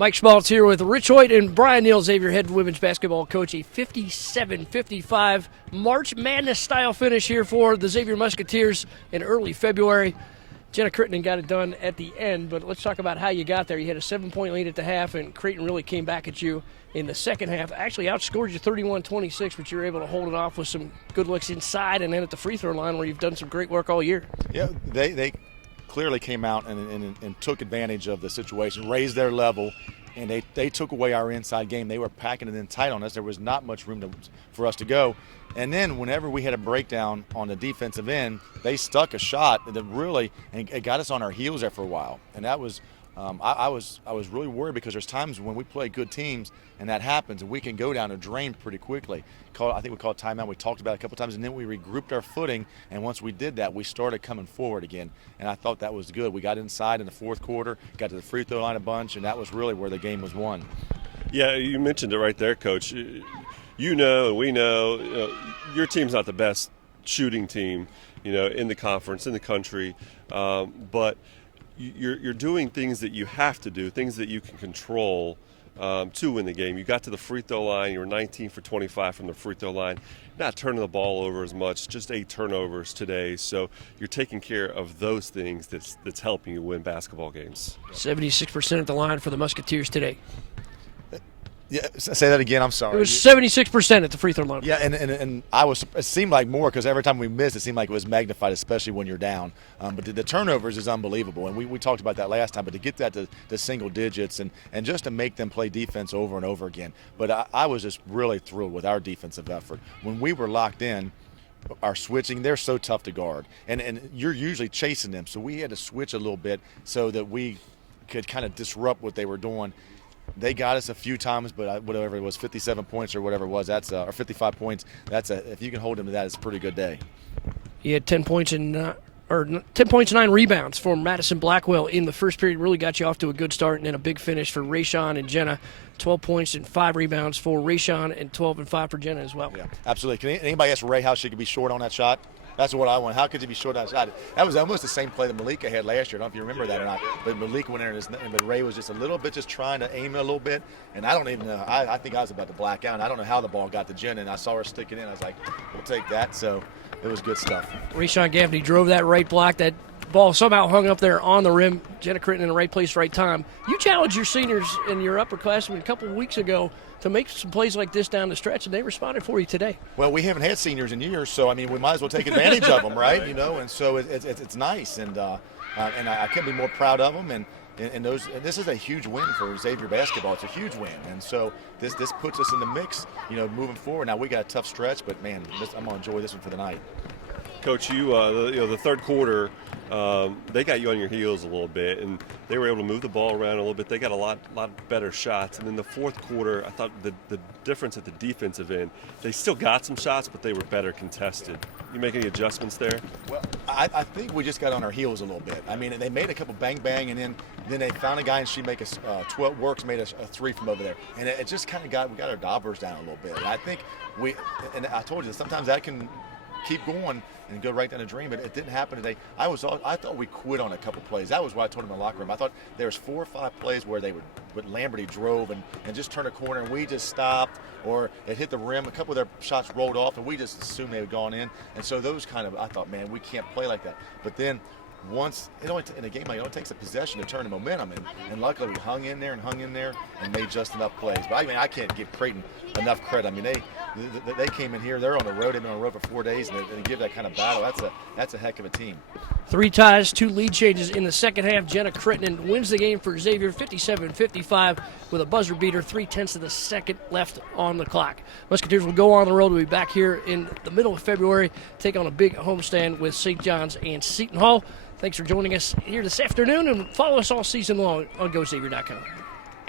Mike Schmaltz here with Rich Hoyt and Brian Neal, Xavier head women's basketball coach. A 57-55 March Madness-style finish here for the Xavier Musketeers in early February. Jenna Crittendon got it done at the end, but let's talk about how you got there. You had a 7-point lead at the half, and Creighton really came back at you in the second half. Actually outscored you 31-26, but you were able to hold it off with some good looks inside and then at the free throw line where you've done some great work all year. Yeah, they clearly came out and took advantage of the situation, raised their level, and they took away our inside game. They were packing it in tight on us. There was not much room for us to go. And then whenever we had a breakdown on the defensive end, they stuck a shot that really and it got us on our heels there for a while. And that was I was really worried because there's times when we play good teams and that happens and we can go down a drain pretty quickly. I think we called timeout. We talked about it a couple times, and then we regrouped our footing. And once we did that, we started coming forward again. And I thought that was good. We got inside in the fourth quarter, got to the free throw line a bunch, and that was really where the game was won. Yeah, you mentioned it right there, Coach. You know, and we know, your team's not the best shooting team, in the conference, in the country, but you're doing things that you have to do, things that you can control to win the game. You got to the free throw line. You were 19 for 25 from the free throw line. Not turning the ball over as much, just 8 turnovers today. So you're taking care of those things that's helping you win basketball games. 76% at the line for the Musketeers today. Yeah, say that again. I'm sorry. It was 76% at the free throw line. Yeah, and it seemed like more because every time we missed, it seemed like it was magnified, especially when you're down. But the turnovers is unbelievable, and we talked about that last time. But to get that to single digits and just to make them play defense over and over again. But I was just really thrilled with our defensive effort. When we were locked in, our switching, they're so tough to guard, and you're usually chasing them. So we had to switch a little bit so that we could kind of disrupt what they were doing. They got us a few times, but whatever it was, 57 points or whatever it was, or 55 points. If you can hold them to that, it's a pretty good day. He had 10 points and 9 rebounds for Madison Blackwell in the first period. Really got you off to a good start, and then a big finish for Rayshawn and Jenna. 12 points and 5 rebounds for Rayshawn, and 12 and 5 for Jenna as well. Yeah, absolutely. Can anybody ask Ray how she could be short on that shot? That's what I want. How could you be short on that shot? That was almost the same play that Malika had last year. I don't know if you remember that or not. But Malika went in there, but Ray was just a little bit just trying to aim it a little bit. And I don't even know. I think I was about to black out. And I don't know how the ball got to Jen, and I saw her stick it in. I was like, we'll take that. So it was good stuff. Rayshawn Gaffney drove that right block. That ball somehow hung up there on the rim. Jenna Crittendon in the right place, right time. You challenged your seniors and your upperclassmen a couple of weeks ago to make some plays like this down the stretch, and they responded for you today. Well, we haven't had seniors in years, so, we might as well take advantage of them, right? And so it's nice, and I couldn't be more proud of them, and this is a huge win for Xavier basketball. It's a huge win, and so this puts us in the mix, moving forward. Now we got a tough stretch, but, man, I'm going to enjoy this one for the night. Coach, the third quarter, they got you on your heels a little bit, and they were able to move the ball around a little bit. They got a lot better shots. And then the fourth quarter, I thought the difference at the defensive end, they still got some shots, but they were better contested. You make any adjustments there? Well, I think we just got on our heels a little bit. They made a couple bang, and then they found a guy, and she made a 12 works, made a 3 from over there. And it just kind of we got our dobbers down a little bit. And I think and I told you, sometimes that can keep going and go right down the drain, but it didn't happen today. I thought we quit on a couple plays. That was what I told him in the locker room. I thought there was 4 or 5 plays where Lamberty drove and just turned a corner, and we just stopped, or it hit the rim. A couple of their shots rolled off, and we just assumed they had gone in. And so those I thought, man, we can't play like that. But then once in a game like it only takes a possession to turn the momentum, and luckily we hung in there and made just enough plays. But I can't give Creighton enough credit. They came in here, they're on the road, they've been on the road for 4 days, and they give that kind of battle. That's a heck of a team. 3 ties, 2 lead changes in the second half. Jenna Crittendon wins the game for Xavier 57-55 with a buzzer beater, 3/10 of the second left on the clock. Musketeers will go on the road. We'll be back here in the middle of February, take on a big homestand with St. John's and Seton Hall. Thanks for joining us here this afternoon, and follow us all season long on GoXavier.com.